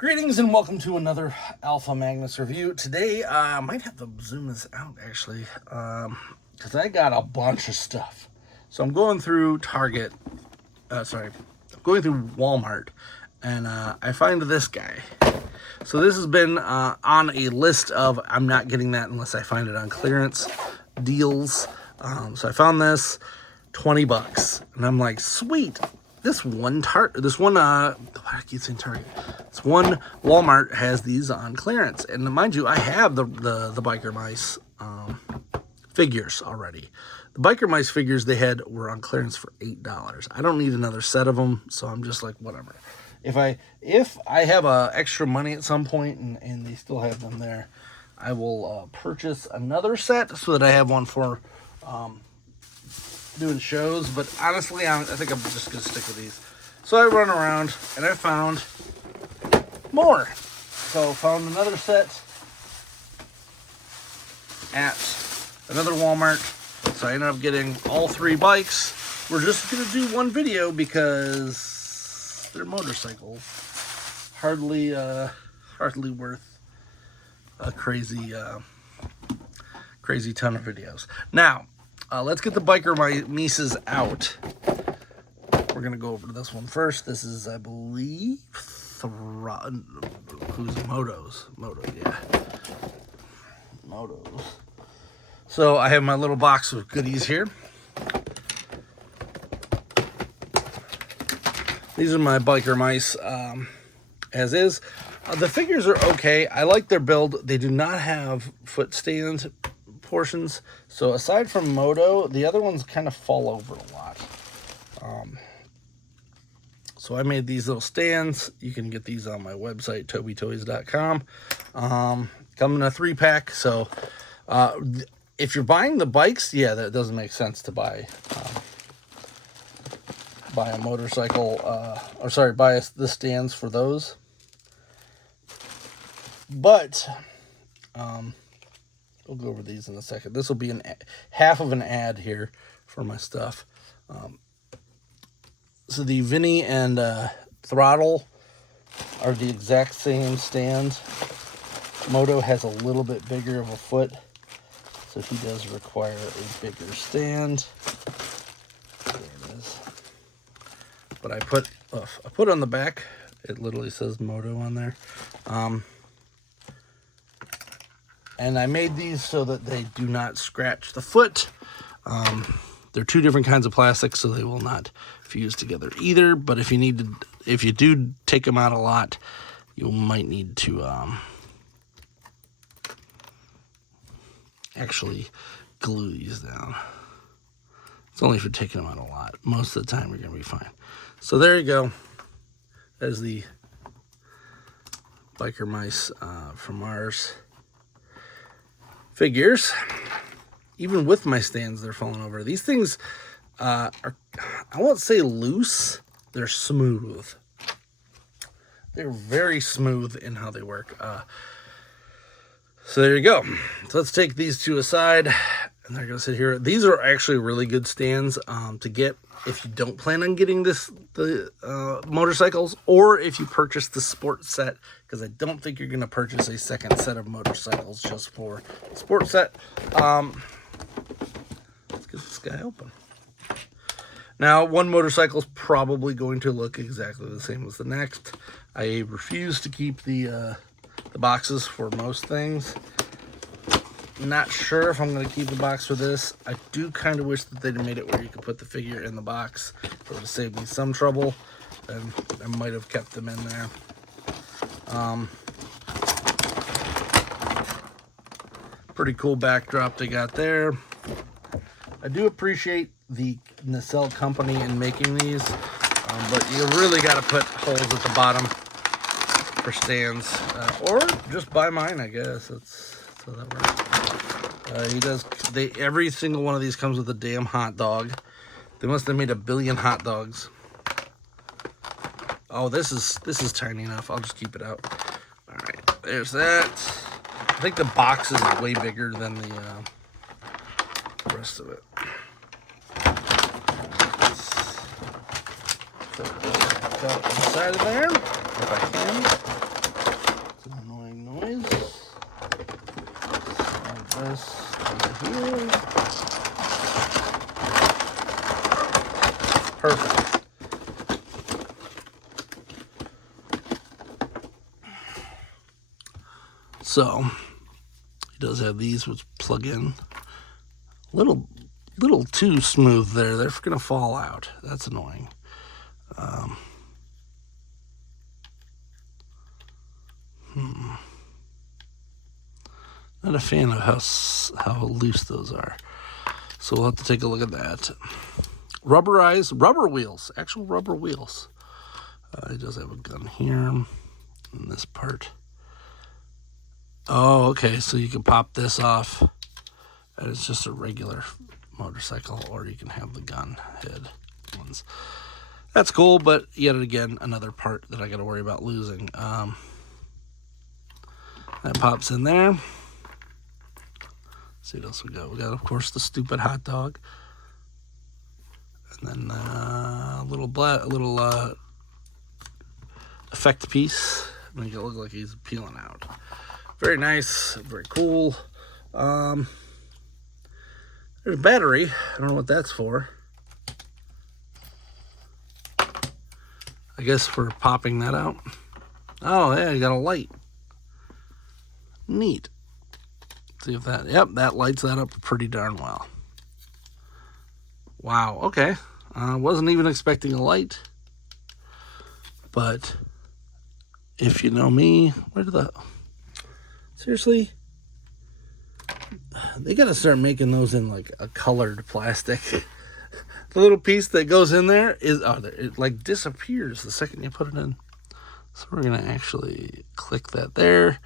Greetings and welcome to another Alpha Magnus review. Today, I might have to zoom this out actually, because I got a bunch of stuff. So I'm going through Target, going through Walmart, and I find this guy. So this has been on a list of I'm not getting that unless I find it on clearance deals. So I found this, $20, and I'm like, sweet. This one Walmart has these on clearance, and mind you, I have the Biker Mice figures already. The Biker Mice figures they had were on clearance for $8. I don't need another set of them, so I'm just like, whatever. If I have extra money at some point and they still have them there, I will purchase another set so that I have one for doing shows. But honestly, I think I'm just gonna stick with these. So I run around and I found more. So found another set at another Walmart. So I ended up getting all 3 bikes. We're just gonna do one video because they're motorcycles. Hardly worth a crazy ton of videos. Now, let's get the Biker Mices out. We're going to go over to this one first. This is, I believe, Moto's, yeah. Moto's. So I have my little box of goodies here. These are my Biker Mice as is. The figures are okay. I like their build. They do not have foot stand portions. So aside from Moto, the other ones kind of fall over a lot. So I made these little stands. You can get these on my website, tobytoys.com. Come in a 3-pack. So if you're buying the bikes, yeah, that doesn't make sense to buy a motorcycle, buy the stands for those. But we'll go over these in a second. This will be half of an ad here for my stuff. So the Vinny and Throttle are the exact same stand. Moto has a little bit bigger of a foot, so he does require a bigger stand. There it is. But I put on the back, it literally says Moto on there. And I made these so that they do not scratch the foot. They're 2 different kinds of plastic, so they will not fuse together either. But if you do take them out a lot, you might need to actually glue these down. It's only if you're taking them out a lot. Most of the time, you're going to be fine. So there you go. There's the Biker Mice from Mars figures. Even with my stands, they're falling over. These things are, I won't say loose, they're smooth. They're very smooth in how they work. So there you go. So let's take these 2 aside, and they're going to sit here. These are actually really good stands to get if you don't plan on getting the motorcycles, or if you purchase the sport set, because I don't think you're going to purchase a second set of motorcycles just for the sport set. Let's get this guy open. Now, one motorcycle is probably going to look exactly the same as the next. I refuse to keep the boxes for most things. Not sure if I'm going to keep the box for this. I do kind of wish that they'd made it where you could put the figure in the box. It would have saved me some trouble, and I might have kept them in there. Pretty cool backdrop they got there. I do appreciate the Nacelle company in making these, but you really got to put holes at the bottom for stands, or just buy mine, I guess. That's how that works. Every single one of these comes with a damn hot dog. They must have made 1 billion hot dogs. Oh, this is tiny enough. I'll just keep it out. All right, there's that. I think the box is way bigger than the rest of it. Put it inside of there, if I can. Perfect. So he does have these which plug in. Little too smooth there. They're gonna fall out. That's annoying. Not a fan of how loose those are. So we'll have to take a look at that. Rubberized rubber wheels, actual rubber wheels. It does have a gun here in this part. Oh, okay, so you can pop this off, and it's just a regular motorcycle, or you can have the gun head ones. That's cool, but yet again, another part that I got to worry about losing. That pops in there. See what else we got. We got, of course, the stupid hot dog, and then a little effect piece, make it look like he's peeling out. Very nice, very cool. There's a battery. I don't know what that's for. I guess for popping that out. Oh, yeah, you got a light. Neat. See if that, yep, that lights that up pretty darn well. Wow, okay. Wasn't even expecting a light. But if you know me, where did the... Seriously? They gotta start making those in like a colored plastic. The little piece that goes in there is, it like disappears the second you put it in. So we're gonna actually click that there.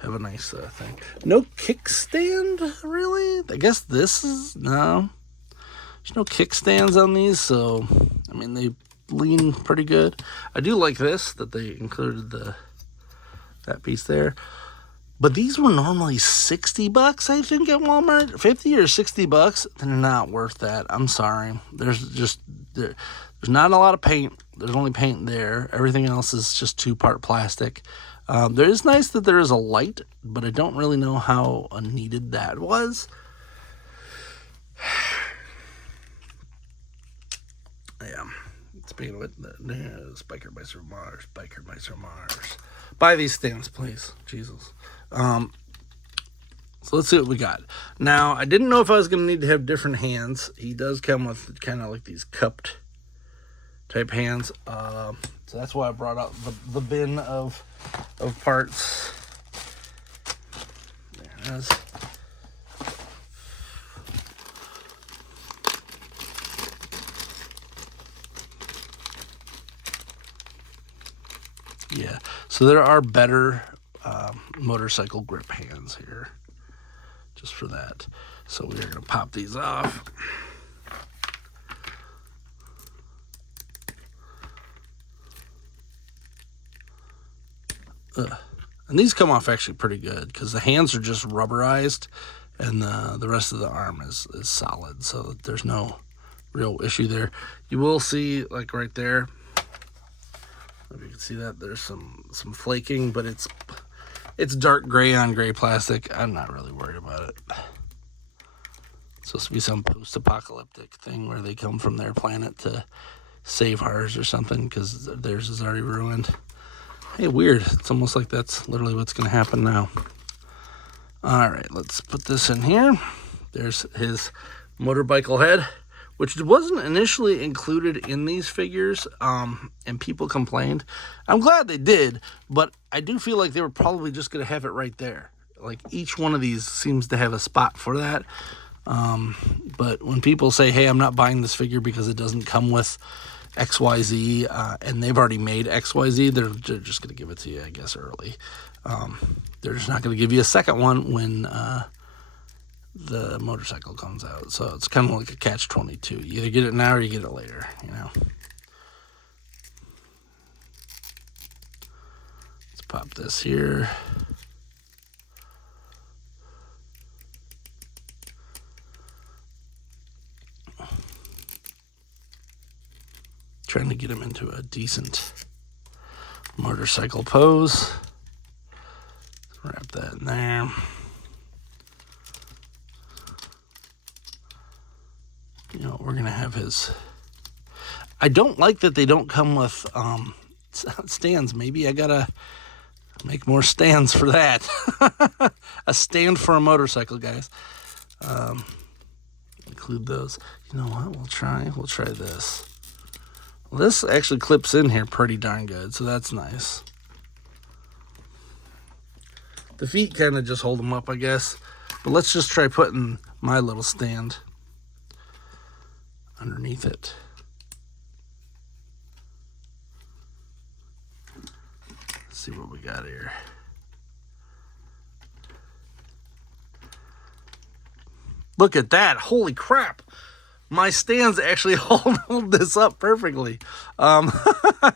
Have a nice thing. No kickstand, really? I guess this is, no. There's no kickstands on these, so, I mean, they lean pretty good. I do like this, that they included that piece there. But these were normally $60, I think, at Walmart. 50 or 60 bucks. They're not worth that. I'm sorry. There's not a lot of paint. There's only paint there. Everything else is just 2-part plastic. There is nice that there is a light, but I don't really know how needed that was. Yeah. Speaking of it, Biker Mice Mars. Biker Mice Mars. Buy these stands, please. Jesus. So let's see what we got. Now, I didn't know if I was going to need to have different hands. He does come with kind of like these cupped type hands. So that's why I brought out the bin of parts. There it is. Yeah, so there are better motorcycle grip hands here, just for that. So we're going to pop these off. And these come off actually pretty good, because the hands are just rubberized, and the rest of the arm is solid, so there's no real issue there. You will see, like right there, if you can see that, there's some flaking, but it's dark gray on gray plastic. I'm not really worried about it. It's supposed to be some post-apocalyptic thing where they come from their planet to save ours or something, because theirs is already ruined. Hey, weird. It's almost like that's literally what's going to happen now. All right, let's put this in here. There's his motorcycle head, which wasn't initially included in these figures, and people complained. I'm glad they did, but I do feel like they were probably just going to have it right there. Like, each one of these seems to have a spot for that. But when people say, hey, I'm not buying this figure because it doesn't come with XYZ, and they've already made XYZ, they're just going to give it to you, I guess, early. They're just not going to give you a second one when the motorcycle comes out. So it's kind of like a catch-22. You either get it now or you get it later, you know. Let's pop this here. Trying to get him into a decent motorcycle pose. Wrap that in there. You know, we're going to have his I don't like that they don't come with stands. Maybe I gotta make more stands for that. A stand for a motorcycle, guys. Include those. You know what? We'll try this. Well, this actually clips in here pretty darn good, so that's nice. The feet kind of just hold them up, I guess. But let's just try putting my little stand underneath it. Let's see what we got here. Look at that. Holy crap. My stands actually hold this up perfectly. I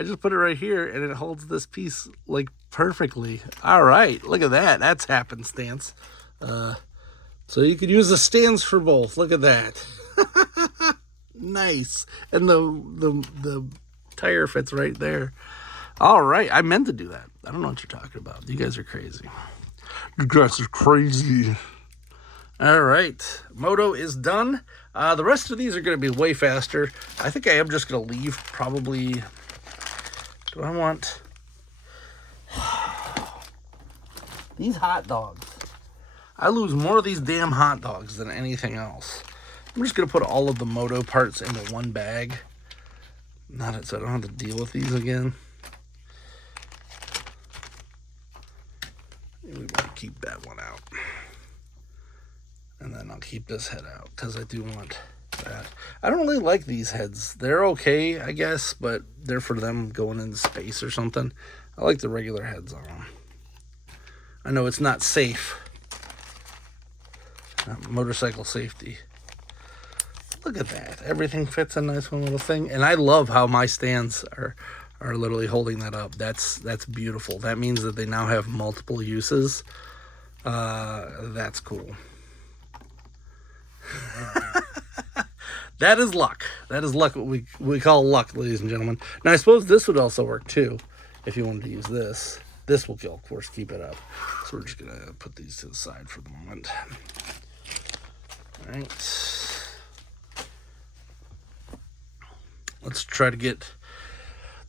just put it right here and it holds this piece like perfectly. All right. Look at that. That's happenstance. So you could use the stands for both. Look at that. Nice. And the tire fits right there. All right. I meant to do that. I don't know what you're talking about. You guys are crazy. You guys are crazy. All right, moto is done. The rest of these are going to be way faster. I think I am just going to leave probably... Do I want... These hot dogs. I lose more of these damn hot dogs than anything else. I'm just going to put all of the moto parts into one bag. Not so I don't have to deal with these again. We want to keep that one out. And then I'll keep this head out because I do want that. I don't really like these heads. They're okay, I guess, but they're for them going into space or something. I like the regular heads on them. I know it's not safe. Not motorcycle safety. Look at that. Everything fits a nice one little thing. And I love how my stands are literally holding that up. That's beautiful. That means that they now have multiple uses. That's cool. That is luck. That is luck. What we call luck, ladies and gentlemen. Now, I suppose this would also work too, if you wanted to use this. This will, of course, keep it up. So we're just gonna put these to the side for the moment. All right. Let's try to get.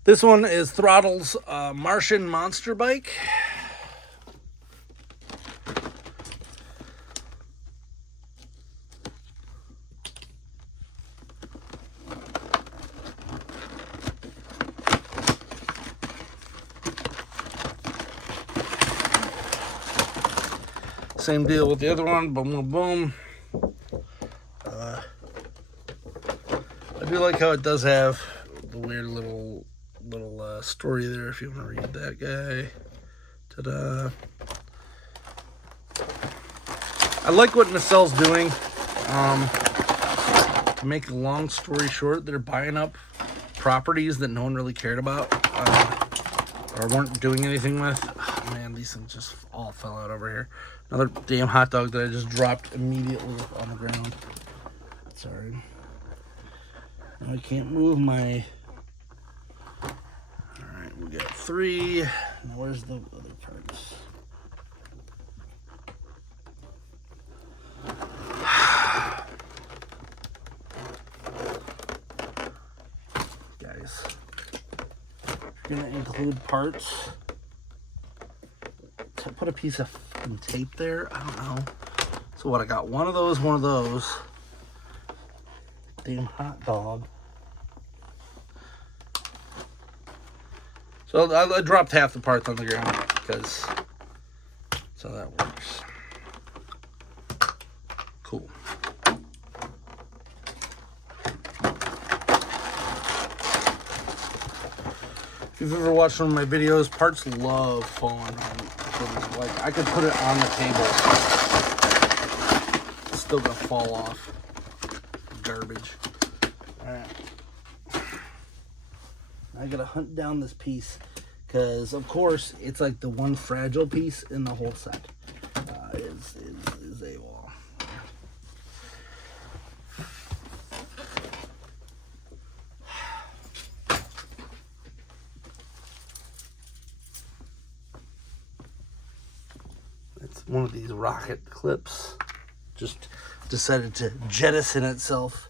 This one is Throttle's Martian Monster Bike. Same deal with the other one. Boom, boom, boom. I do like how it does have the weird little story there if you want to read that guy. Ta-da. I like what Nacelle's doing. To make a long story short, they're buying up properties that no one really cared about or weren't doing anything with. Oh, man, these things just all fell out over here. Another damn hot dog that I just dropped immediately on the ground. Sorry. Now I can't move my... Alright, we got 3. Now where's the other parts? Guys, if you're going to include parts, to put a piece of fucking tape there. I don't know. So what, I got one of those. Damn hot dog. So I dropped half the parts on the ground because that's how that works. Cool. If you've ever watched one of my videos, parts love falling on things. Like I could put it on the table. It's still gonna fall off. Garbage. Alright. I gotta hunt down this piece because, of course, it's like the one fragile piece in the whole set. Is a wall. It's one of these rocket clips. Just decided to jettison itself.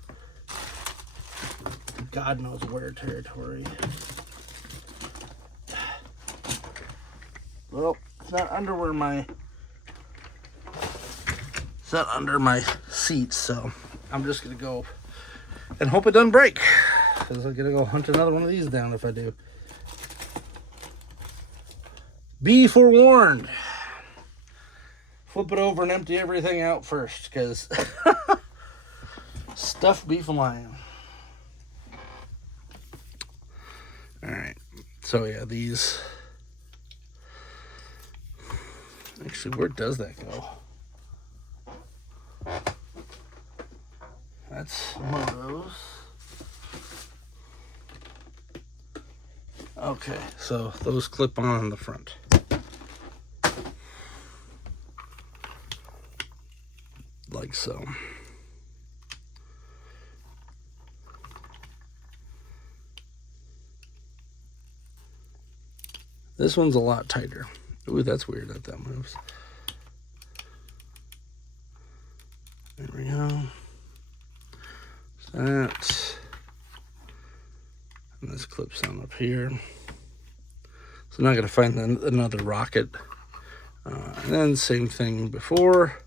God knows where territory. Well, it's not under where my... It's not under my seat, so I'm just going to go and hope it doesn't break. Because I'm going to go hunt another one of these down if I do. Be forewarned. Flip it over and empty everything out first, because stuff be flying. Alright, so yeah, these... Actually, where does that go? That's Moto's. Okay, so those clip on the front. Like so. This one's a lot tighter. Ooh, that's weird that that moves. There we go. That. And this clips on up here. So now I gotta find another rocket. And then same thing before.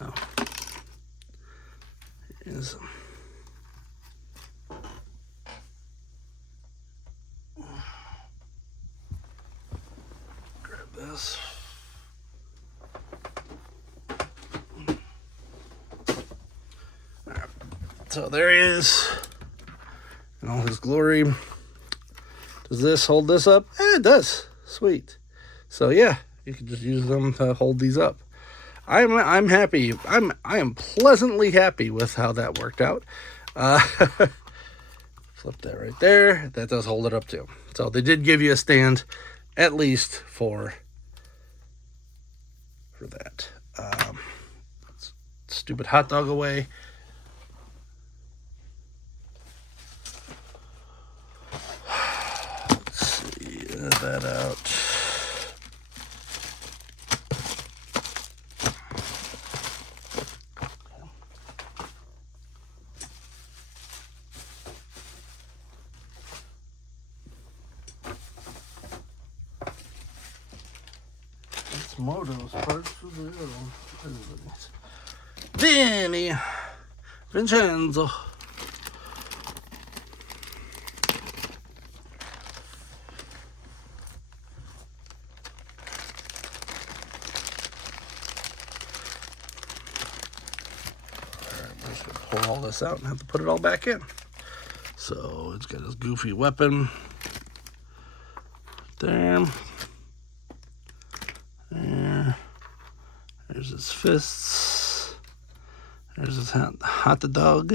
Oh. Here's grab this. Right. So there he is in all his glory. Does this hold this up? It does. Sweet. So yeah, you can just use them to hold these up. I'm happy. I am pleasantly happy with how that worked out. Flip that right there. That does hold it up too. So they did give you a stand, at least for that. Stupid hot dog away. Let's see that out. Moto's parts for the other one. Vinny Vincenzo. Alright, I'm just gonna pull all this out and have to put it all back in. So it's got his goofy weapon. There. There's his fists. There's his hot dog.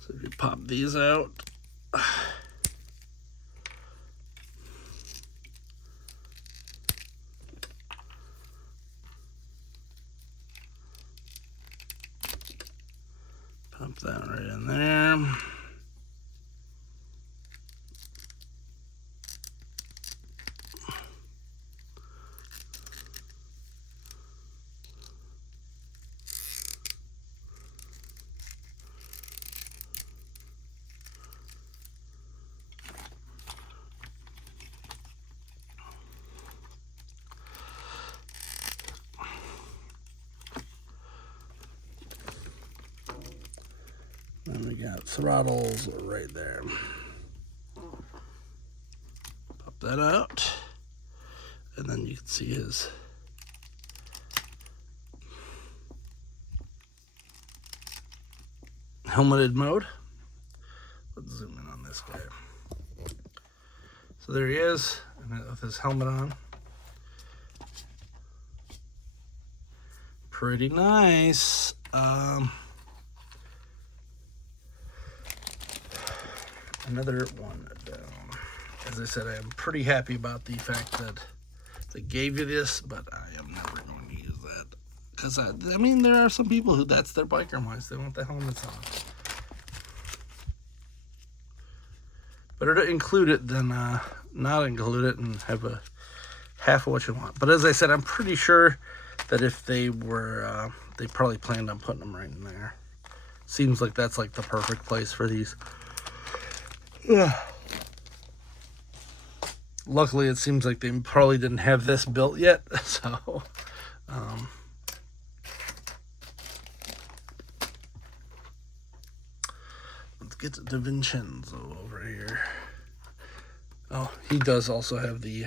So if you pop these out, pop that right in there. And we got throttles right there. Pop that out. And then you can see his helmeted mode. Let's zoom in on this guy. So there he is, with his helmet on. Pretty nice. Another one down. As I said, I am pretty happy about the fact that they gave you this, but I am never going to use that. Because, I mean, there are some people who that's their biker mice. They want the helmets on. Better to include it than not include it and have a half of what you want. But as I said, I'm pretty sure that if they were, they probably planned on putting them right in there. Seems like that's like the perfect place for these. Ugh. Luckily, it seems like they probably didn't have this built yet, so let's get to DiVincenzo over here. Oh, he does also have the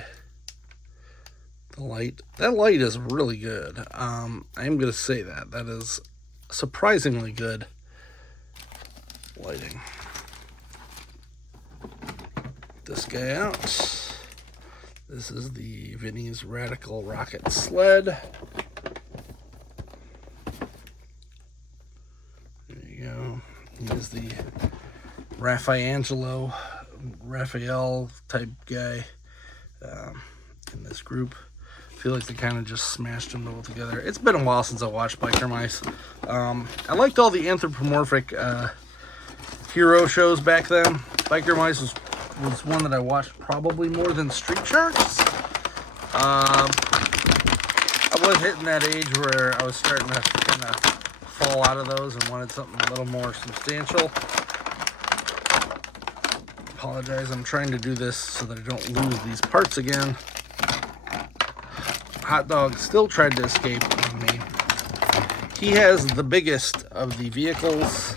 light. That light is really good. I am gonna say that is surprisingly good lighting. This guy out. This is the Vinny's Radical Rocket Sled. There you go. He's the Raphael type guy in this group. I feel like they kind of just smashed them all together. It's been a while since I watched Biker Mice. I liked all the anthropomorphic hero shows back then. Biker Mice was one that I watched probably more than Street Sharks. I was hitting that age where I was starting to kind of fall out of those and wanted something a little more substantial. Apologize, I'm trying to do this so that I don't lose these parts again. Hot Dog still tried to escape on me. He has the biggest of the vehicles.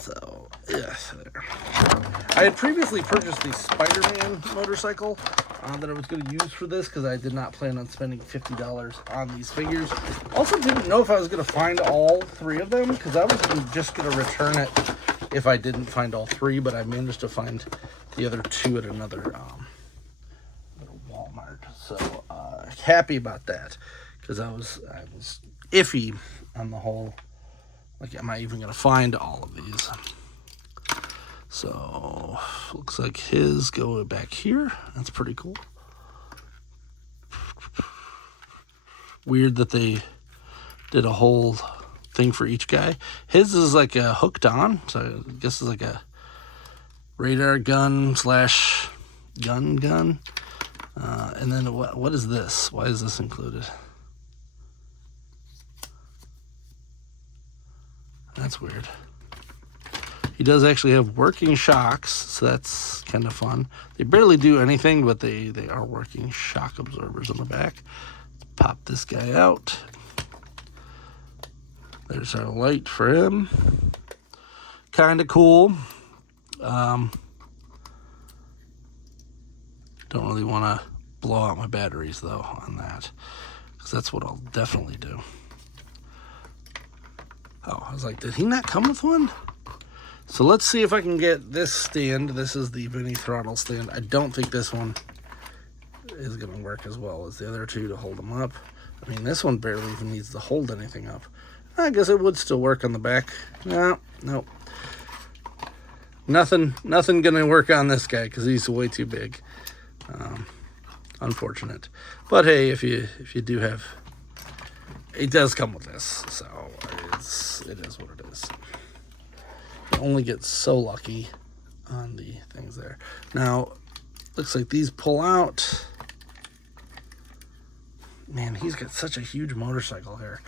So, yes, there. I had previously purchased the Spider-Man motorcycle that I was going to use for this because I did not plan on spending $50 on these figures. Also didn't know if I was going to find all three of them because I was just going to return it if I didn't find all three, but I managed to find the other two at another Walmart. So happy about that because I was iffy on the whole. Like, am I even going to find all of these? So, looks like his go back here. That's pretty cool. Weird that they did a whole thing for each guy. His is like a hooked on, so I guess it's like a radar gun slash gun. And then what is this? Why is this included? That's weird. He does actually have working shocks, so that's kind of fun. They barely do anything, but they are working shock absorbers on the back. Let's pop this guy out. There's our light for him. Kind of cool. Don't really want to blow out my batteries, though, on that, because that's what I'll definitely do. Oh, I was like, did he not come with one? So let's see if I can get this stand. This is the Vinny throttle stand. I don't think this one is going to work as well as the other two to hold them up. I mean, this one barely even needs to hold anything up. I guess it would still work on the back. No. Nothing going to work on this guy because he's way too big. Unfortunate. But hey, if you do have... It does come with this, so it is what it is. You only get so lucky on the things there. Now, looks like these pull out. Man, he's got such a huge motorcycle here.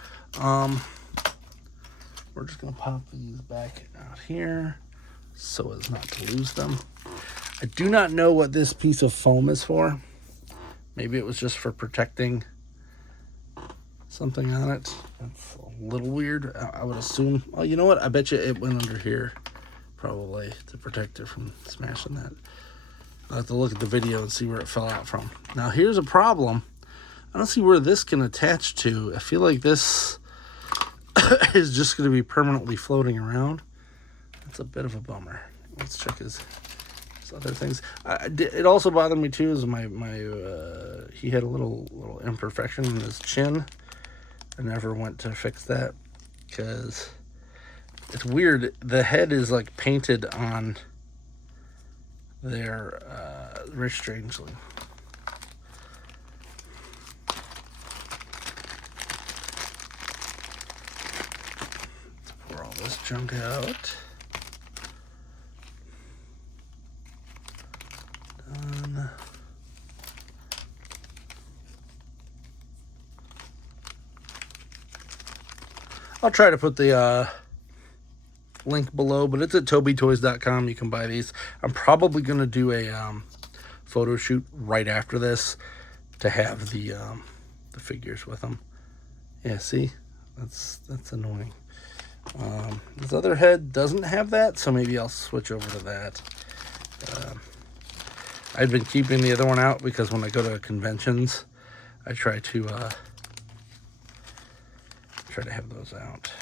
We're just gonna pop these back out here so as not to lose them. I do not know what this piece of foam is for. Maybe it was just for protecting something on it. That's a little weird. I would assume. Oh, you know what? I bet you it went under here, probably to protect it from smashing that. I'll have to look at the video and see where it fell out from. Now, here's a problem. I don't see where this can attach to. I feel like this is just going to be permanently floating around. That's a bit of a bummer. Let's check his other things. It also bothered me too is he had a little imperfection in his chin. I never went to fix that because it's weird. The head is like painted on there very strangely. Let's pour all this junk out. Done. I'll try to put the link below, but it's at tobytoys.com. You can buy these. I'm probably going to do a photo shoot right after this to have the figures with them. Yeah, see? That's annoying. This other head doesn't have that, so maybe I'll switch over to that. I've been keeping the other one out because when I go to conventions, I try to have those out.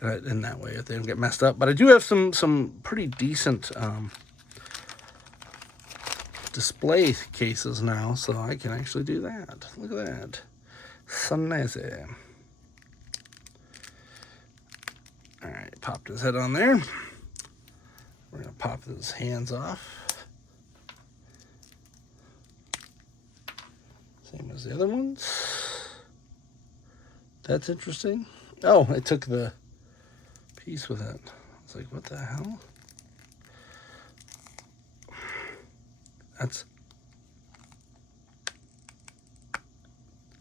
Alright. In that way, if they don't get messed up. But I do have some pretty decent display cases now, so I can actually do that. Look at that. So nice. Alright, popped his head on there. We're going to pop his hands off. Same as the other ones. That's interesting. Oh, I took the piece with it. It's like, what the hell? That's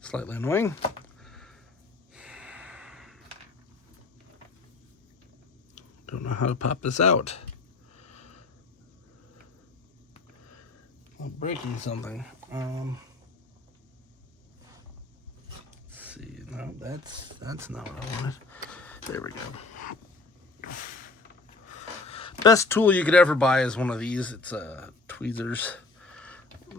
slightly annoying. Don't know how to pop this out. I'm breaking something. Let's see. No, that's not what I wanted. There we go. Best tool you could ever buy is one of these. It's tweezers.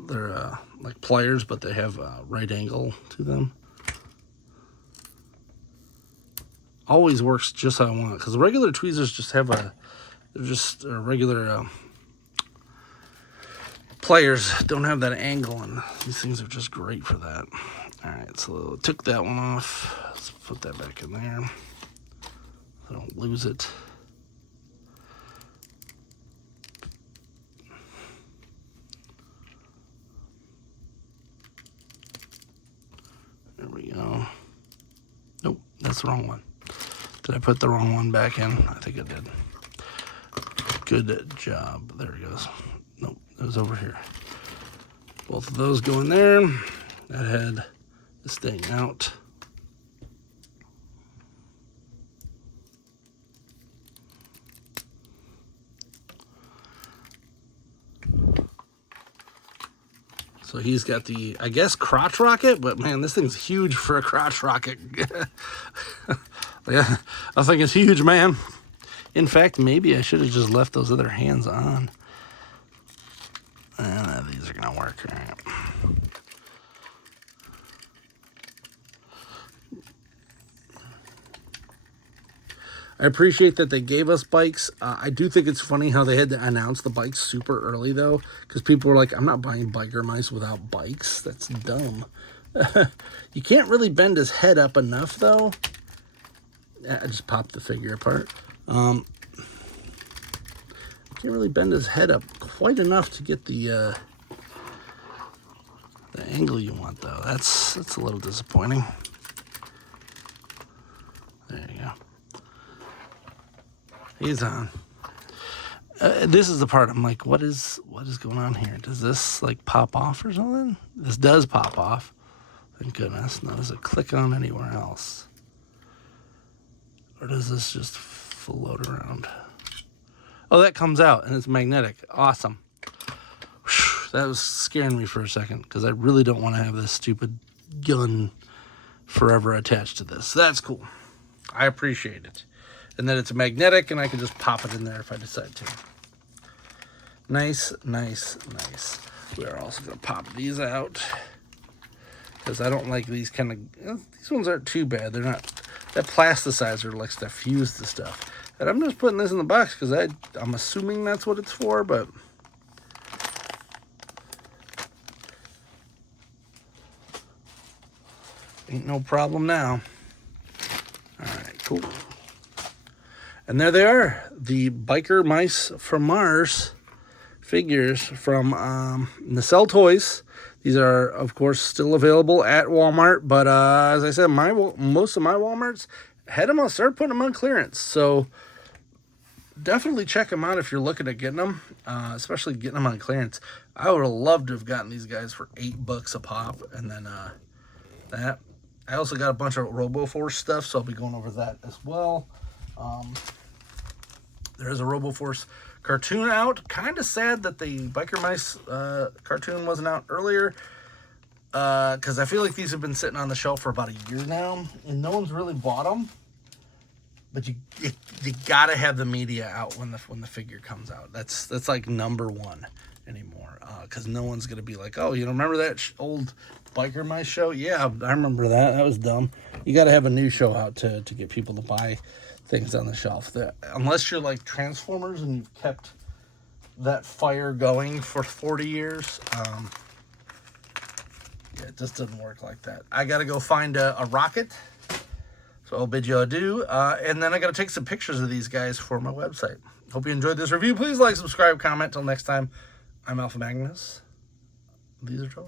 They're like pliers, but they have a right angle to them. Always works just how I want it, because regular tweezers just have they're just regular pliers don't have that angle, and these things are just great for that. All right, so took that one off. Let's put that back in there so I don't lose it. There we go. Nope, that's the wrong one. Did I put the wrong one back in? I think I did. Good job. There it goes. Nope, it was over here. Both of those go in there. That head is staying out. So he's got the, I guess, crotch rocket, but man, this thing's huge for a crotch rocket. Yeah, I think it's huge, man. In fact, maybe I should have just left those other hands on. These are gonna work. All right. I appreciate that they gave us bikes. I do think it's funny how they had to announce the bikes super early, though, because people were like, I'm not buying biker mice without bikes. That's dumb. You can't really bend his head up enough, though. I just popped the figure apart. Can't really bend his head up quite enough to get the angle you want, though. That's a little disappointing. There you go. He's on. This is the part I'm like, what is going on here? Does this like pop off or something? This does pop off. Thank goodness. Now does it click on anywhere else? Or does this just float around? Oh, that comes out and it's magnetic. Awesome. Whew, that was scaring me for a second because I really don't want to have this stupid gun forever attached to this. That's cool. I appreciate it. And then it's magnetic, and I can just pop it in there if I decide to. Nice, nice, nice. We are also going to pop these out, because I don't like these kind of... These ones aren't too bad. They're not... That plasticizer likes to fuse the stuff. And I'm just putting this in the box, because I'm assuming that's what it's for, but... Ain't no problem now. Alright, cool. And there they are, the Biker Mice from Mars figures from Nacelle Toys. These are, of course, still available at Walmart. But as I said, most of my Walmarts had them on, started putting them on clearance. So definitely check them out if you're looking at getting them, especially getting them on clearance. I would have loved to have gotten these guys for $8 a pop, and then that. I also got a bunch of RoboForce stuff, so I'll be going over that as well. There is a RoboForce cartoon out. Kind of sad that the Biker Mice cartoon wasn't out earlier, because I feel like these have been sitting on the shelf for about a year now, and no one's really bought them. But you gotta have the media out when the figure comes out. That's like number one anymore, because no one's gonna be like, oh, you remember that old Biker Mice show? Yeah, I remember that. That was dumb. You gotta have a new show out to get people to buy things on the shelf. Unless you're like Transformers and you've kept that fire going for 40 years, yeah, it just doesn't work like that. I gotta go find a rocket. So I'll bid you adieu, and then I got to take some pictures of these guys for my website. Hope you enjoyed this review. Please like, subscribe, comment. Till next time, I'm Alpha Magnus. These are toys.